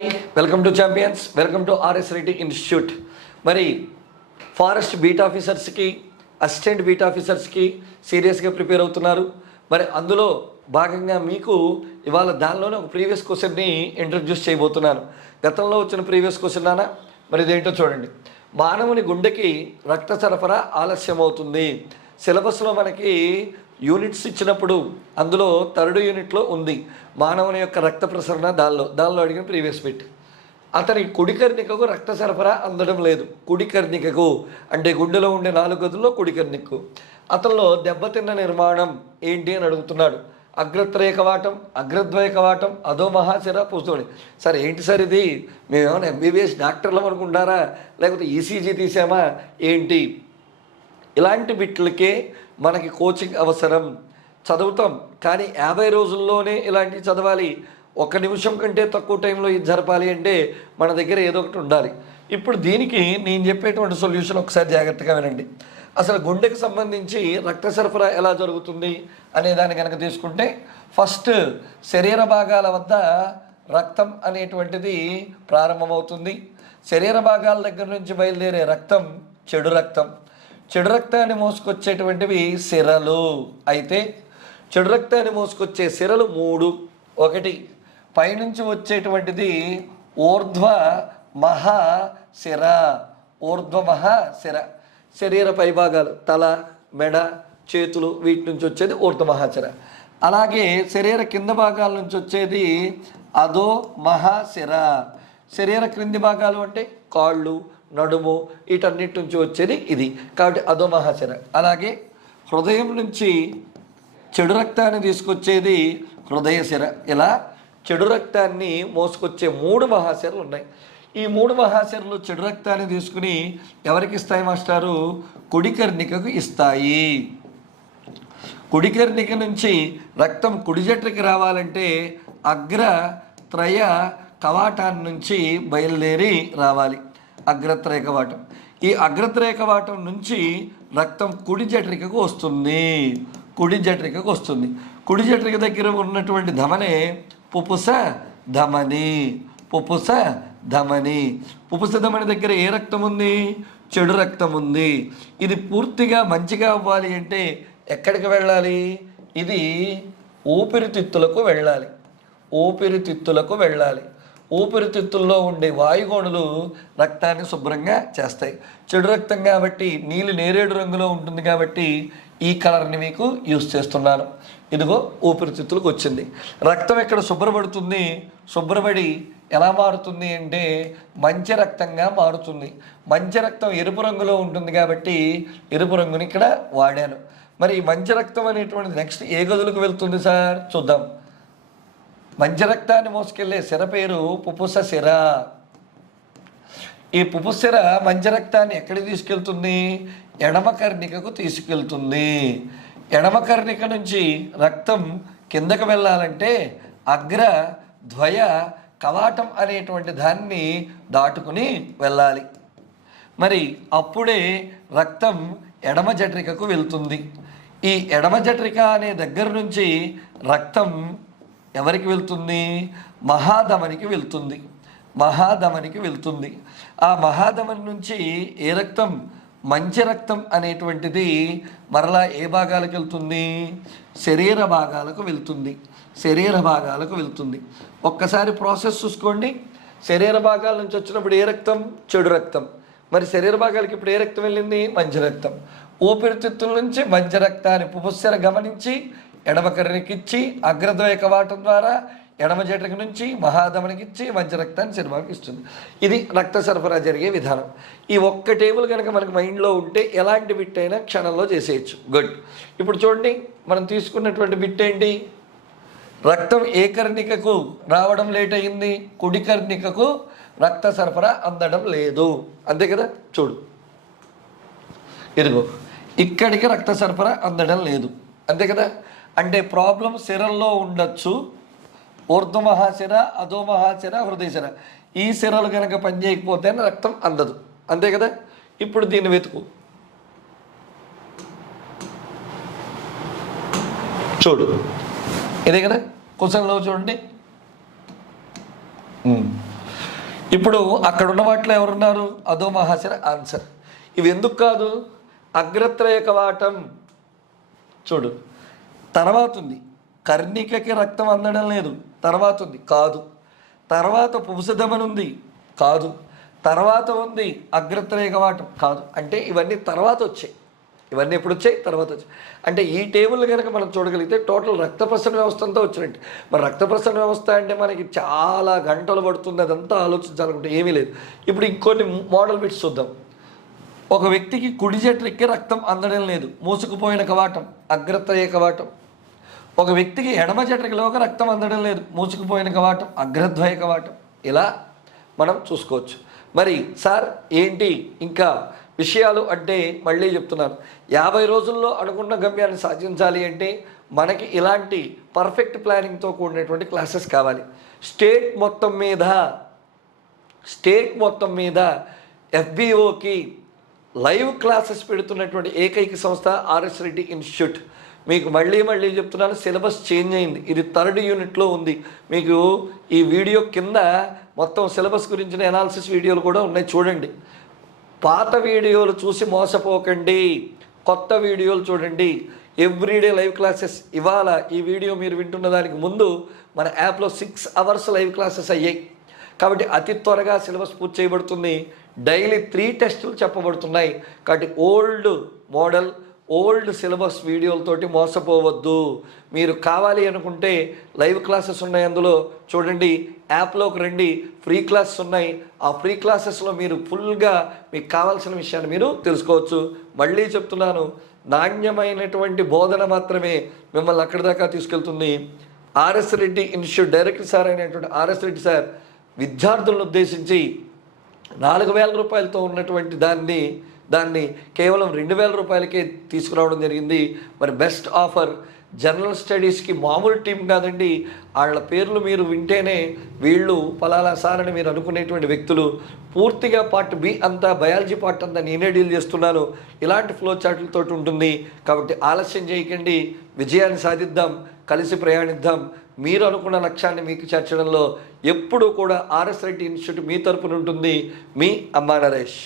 Welcome to champions, welcome to RS Reddy institute. మరి forest beat ఆఫీసర్స్కి, assistant beat ఆఫీసర్స్కి సీరియస్గా prepare అవుతున్నారు. మరి అందులో భాగంగా మీకు ఇవాళ దానిలోనే ఒక ప్రీవియస్ క్వశ్చన్ని ఇంట్రడ్యూస్ చేయబోతున్నాను. గతంలో వచ్చిన ప్రీవియస్ క్వశ్చన్ నానా, మరి ఇదేంటో చూడండి. మానవుని గుండెకి రక్త సరఫరా ఆలస్యం అవుతుంది. సిలబస్లో మనకి యూనిట్స్ ఇచ్చినప్పుడు అందులో థర్డ్ యూనిట్లో ఉంది మానవుని యొక్క రక్త ప్రసరణ. దానిలో అడిగిన ప్రీవియస్ బిట్. అతని కుడి కర్ణికకు రక్త సరఫరా అందడం లేదు. కుడి కర్ణికకు అంటే గుండెలో ఉండే 4 గదుల్లో కుడి కర్ణికకు. అతనిలో దెబ్బతిన్న నిర్మాణం ఏంటి అని అడుగుతున్నాడు. అగ్రత్రయ కవాటం, అగ్రద్వయ కవాటం, అధో మహాశిర, పుస్తోడి. సార్ ఏంటి సార్ ఇది? మేమేమైనా ఎంబీబీఎస్ డాక్టర్లం అనుకుంటారా, లేకపోతే ఈసీజీ తీసామా ఏంటి? ఇలాంటి బిట్లకే మనకి కోచింగ్ అవసరం. చదువుతాం కానీ 50 రోజుల్లోనే ఇలాంటివి చదవాలి. 1 నిమిషం కంటే తక్కువ టైంలో ఇది జరపాలి అంటే మన దగ్గర ఏదో ఒకటి ఉండాలి. ఇప్పుడు దీనికి నేను చెప్పేటువంటి సొల్యూషన్ ఒకసారి జాగ్రత్తగా వినండి. అసలు గుండెకు సంబంధించి రక్త సరఫరా ఎలా జరుగుతుంది అనే దాన్ని కనుక తీసుకుంటే, ఫస్ట్ శరీర భాగాల వద్ద రక్తం అనేటువంటిది ప్రారంభమవుతుంది. శరీర భాగాల దగ్గర నుంచి బయలుదేరే రక్తం చెడు రక్తం. చెడు రక్తాన్ని మోసుకొచ్చేటువంటివి సిరలు. అయితే చెడు రక్తాన్ని మోసుకొచ్చే సిరలు 3. ఒకటి పైనుంచి వచ్చేటువంటిది ఊర్ధ్వ మహాశిర. ఊర్ధ్వ మహాశిర శరీర పైభాగాలు, తల, మెడ, చేతులు, వీటి నుంచి వచ్చేది ఊర్ధ్వ మహాశిర. అలాగే శరీర కింద భాగాల నుంచి వచ్చేది అధో మహాశిర. శరీర క్రింది భాగాలు అంటే కాళ్ళు, నడుము, వీటన్నిటి నుంచి వచ్చేది ఇది, కాబట్టి అధో మహాశిర. అలాగే హృదయం నుంచి చెడు రక్తాన్ని తీసుకొచ్చేది హృదయ శిర. ఇలా చెడు రక్తాన్ని మోసుకొచ్చే 3 మహాశిరలు ఉన్నాయి. ఈ 3 మహాశిరలు చెడు రక్తాన్ని తీసుకుని ఎవరికి ఇస్తాయి మాస్టారు? కుడి కర్ణికకు ఇస్తాయి. కుడి కర్ణిక నుంచి రక్తం కుడి జఠరికి రావాలంటే అగ్రత్రయ కవాటాన్ని నుంచి బయలుదేరి రావాలి. అగ్రత్రయ కవాటం. ఈ అగ్రత్రయ కవాటం నుంచి రక్తం కుడి జఠరికకు వస్తుంది. కుడి జఠరికకు వస్తుంది. కుడి జఠరిక దగ్గర ఉన్నటువంటి ధమనే పుపుస ధమని. పుపుస ధమని. పుపుస ధమని దగ్గర ఏ రక్తం ఉంది? చెడు రక్తం ఉంది. ఇది పూర్తిగా మంచిగా అవ్వాలి అంటే ఎక్కడికి వెళ్ళాలి? ఇది ఊపిరితిత్తులకు వెళ్ళాలి. ఊపిరితిత్తులకు వెళ్ళాలి. ఊపిరితిత్తుల్లో ఉండే వాయుగోణులు రక్తాన్ని శుభ్రంగా చేస్తాయి. చెడు రక్తం కాబట్టి నీళ్ళు నేరేడు రంగులో ఉంటుంది కాబట్టి ఈ కలర్ని మీకు యూజ్ చేస్తున్నాను. ఇదిగో ఊపిరితిత్తులకు వచ్చింది. రక్తం ఎక్కడ శుభ్రపడుతుంది? శుభ్రపడి ఎలా మారుతుంది అంటే మంచి రక్తంగా మారుతుంది. మంచి రక్తం ఎరుపు రంగులో ఉంటుంది కాబట్టి ఎరుపు రంగుని ఇక్కడ వాడాను. మరి మంచి రక్తం అనేటువంటిది నెక్స్ట్ ఏ గదులకు వెళ్తుంది సార్? చూద్దాం. మంచి రక్తాన్ని మోసుకెళ్ళే సిర పేరు పుపుస శిర. ఈ పుపుసిర మంచి రక్తాన్ని ఎక్కడికి తీసుకెళ్తుంది? ఎడమ కర్ణికకు తీసుకెళ్తుంది. ఎడమ కర్ణిక నుంచి రక్తం కిందకు వెళ్ళాలంటే అగ్ర ద్వయ కవాటం అనేటువంటి దాన్ని దాటుకుని వెళ్ళాలి. మరి అప్పుడే రక్తం ఎడమ జఠరికకు వెళ్తుంది. ఈ ఎడమ జఠరిక అనే దగ్గర నుంచి రక్తం ఎవరికి వెళ్తుంది? మహాధమనికి వెళ్తుంది. మహాధమనికి వెళ్తుంది. ఆ మహాధమని నుంచి ఏ రక్తం? మంచి రక్తం అనేటువంటిది మరలా ఏ భాగాలకు వెళ్తుంది? శరీర భాగాలకు వెళ్తుంది. శరీర భాగాలకు వెళ్తుంది. ఒక్కసారి ప్రాసెస్ చూసుకోండి. శరీర భాగాల నుంచి వచ్చినప్పుడు ఏ రక్తం? చెడు రక్తం. మరి శరీర భాగాలకి ఇప్పుడు ఏ రక్తం వెళ్ళింది? మంచి రక్తం. ఊపిరితిత్తుల నుంచి మంచి రక్తాన్ని పుపుస్సర గమనించి ఎడమ కర్ణికిచ్చి అగ్రద్వయ కవాటం ద్వారా ఎడమ జఠరిక నుంచి మహాధమనికిచ్చి మంచి రక్తాన్ని శరీరానికి ఇస్తుంది. ఇది రక్త సరఫరా జరిగే విధానం. ఈ ఒక్క టేబుల్ కనుక మనకి మైండ్లో ఉంటే ఎలాంటి బిట్ అయినా క్షణంలో చేసేయచ్చు. గుడ్. ఇప్పుడు చూడండి, మనం తీసుకున్నటువంటి బిట్ ఏంటి? రక్తం ఏ కర్ణికకు రావడం లేట్ అయింది? కుడి కర్ణికకు రక్త సరఫరా అందడం లేదు. అంతే కదా? చూడు, ఇదిగో ఇక్కడికి రక్త సరఫరా అందడం లేదు. అంతే కదా? అంటే ప్రాబ్లం సిరల్లో ఉండొచ్చు. ఊర్ధ్వ మహాశిర, అధో మహాశిర, హృదయ శిర. ఈ శిరలు కనుక పనిచేయకపోతే రక్తం అందదు. అంతే కదా? ఇప్పుడు దీన్ని వెతుకు. చూడు, ఇదే కదా క్వశ్చన్లో చూడండి. ఇప్పుడు అక్కడ ఉన్న వాటిలో ఎవరున్నారు? అధో మహాశర ఆన్సర్. ఇవి ఎందుకు కాదు? అగ్రత్రయ కవాటం చూడు, తర్వాత ఉంది కర్ణికకి రక్తం అందడం లేదు, తర్వాత ఉంది కాదు. తర్వాత పుంసధమని ఉంది కాదు. తర్వాత ఉంది అగ్రత్రయ కవాటం కాదు. అంటే ఇవన్నీ తర్వాత వచ్చాయి. ఇవన్నీ ఎప్పుడు వచ్చాయి? తర్వాత వచ్చాయి. అంటే ఈ టేబుల్ కనుక మనం చూడగలిగితే టోటల్ రక్త ప్రసరణ వ్యవస్థ అంతా వచ్చినట్టు. మరి రక్త ప్రసరణ వ్యవస్థ అంటే మనకి చాలా గంటలు పడుతుంది, అదంతా ఆలోచించాలనుకుంటే ఏమీ లేదు. ఇప్పుడు ఇంకొన్ని మోడల్ బిట్స్ చూద్దాం. ఒక వ్యక్తికి కుడి జఠరికి రక్తం అందడం లేదు, మూసుకుపోయిన కవాటం అగ్రత్రయ కవాటం. ఒక వ్యక్తికి ఎడమ జఠరికలోకి రక్తం అందడం లేదు, మూసుకుపోయిన కవాటం అగ్రద్వయ కవాటం. ఇలా మనం చూసుకోవచ్చు. మరి సార్ ఏంటి ఇంకా విషయాలు అంటే మళ్ళీ చెప్తున్నాను, 50 రోజుల్లో అనుకున్న గమ్యాన్ని సాధించాలి అంటే మనకి ఇలాంటి పర్ఫెక్ట్ ప్లానింగ్తో కూడినటువంటి క్లాసెస్ కావాలి. స్టేట్ మొత్తం మీద FBOకి లైవ్ క్లాసెస్ పెడుతున్నటువంటి ఏకైక సంస్థ ఆర్ఎస్ రెడ్డి ఇన్స్టిట్యూట్. మీకు మళ్ళీ చెప్తున్నాను, సిలబస్ చేంజ్ అయింది. ఇది 3rd యూనిట్లో ఉంది. మీకు ఈ వీడియో కింద మొత్తం సిలబస్ గురించిన అనాలిసిస్ వీడియోలు కూడా ఉన్నాయి, చూడండి. పాత వీడియోలు చూసి మోసపోకండి, కొత్త వీడియోలు చూడండి. Everyday live classes. ఇవాళ ఈ వీడియో మీరు వింటున్న దానికి ముందు మన యాప్లో 6 అవర్స్ లైవ్ క్లాసెస్ అయ్యాయి. కాబట్టి అతి త్వరగా సిలబస్ పూర్తి చేయబడుతుంది. డైలీ 3 టెస్టులు చెప్పబడుతున్నాయి. కాబట్టి ఓల్డ్ మోడల్ ఓల్డ్ సిలబస్ వీడియోలతోటి మోసపోవద్దు. మీరు కావాలి అనుకుంటే లైవ్ క్లాసెస్ ఉన్నాయి, అందులో చూడండి. యాప్లోకి రండి, ఫ్రీ క్లాసెస్ ఉన్నాయి. ఆ ఫ్రీ క్లాసెస్లో మీరు ఫుల్గా మీకు కావాల్సిన విషయాన్ని మీరు తెలుసుకోవచ్చు. మళ్ళీ చెప్తున్నాను, నాణ్యమైనటువంటి బోధన మాత్రమే మిమ్మల్ని అక్కడి దాకా తీసుకెళ్తుంది. RS Reddy institute director sir అయినటువంటి ఆర్ఎస్ రెడ్డి సార్ విద్యార్థులను ఉద్దేశించి 4,000 రూపాయలతో ఉన్నటువంటి దాన్ని కేవలం 2,000 రూపాయలకే తీసుకురావడం జరిగింది. మరి బెస్ట్ ఆఫర్. జనరల్ స్టడీస్కి మామూలు టీం కాదండి, వాళ్ళ పేర్లు మీరు వింటేనే వీళ్ళు పలానా సార్ అని మీరు అనుకునేటువంటి వ్యక్తులు. పూర్తిగా పార్ట్ బి అంతా, బయాలజీ పార్ట్ అంతా నేనే డీల్ చేస్తున్నాను. ఇలాంటి ఫ్లో చార్ట్లతో ఉంటుంది. కాబట్టి ఆలస్యం చేయకండి, విజయాన్ని సాధిద్దాం, కలిసి ప్రయాణిద్దాం. మీరు అనుకున్న లక్ష్యాన్ని మీకు చేర్చడంలో ఎప్పుడూ కూడా ఆర్ఎస్ రెడ్డి ఇన్స్టిట్యూట్ మీ తరపున ఉంటుంది. మీ అమ్మా నరేష్.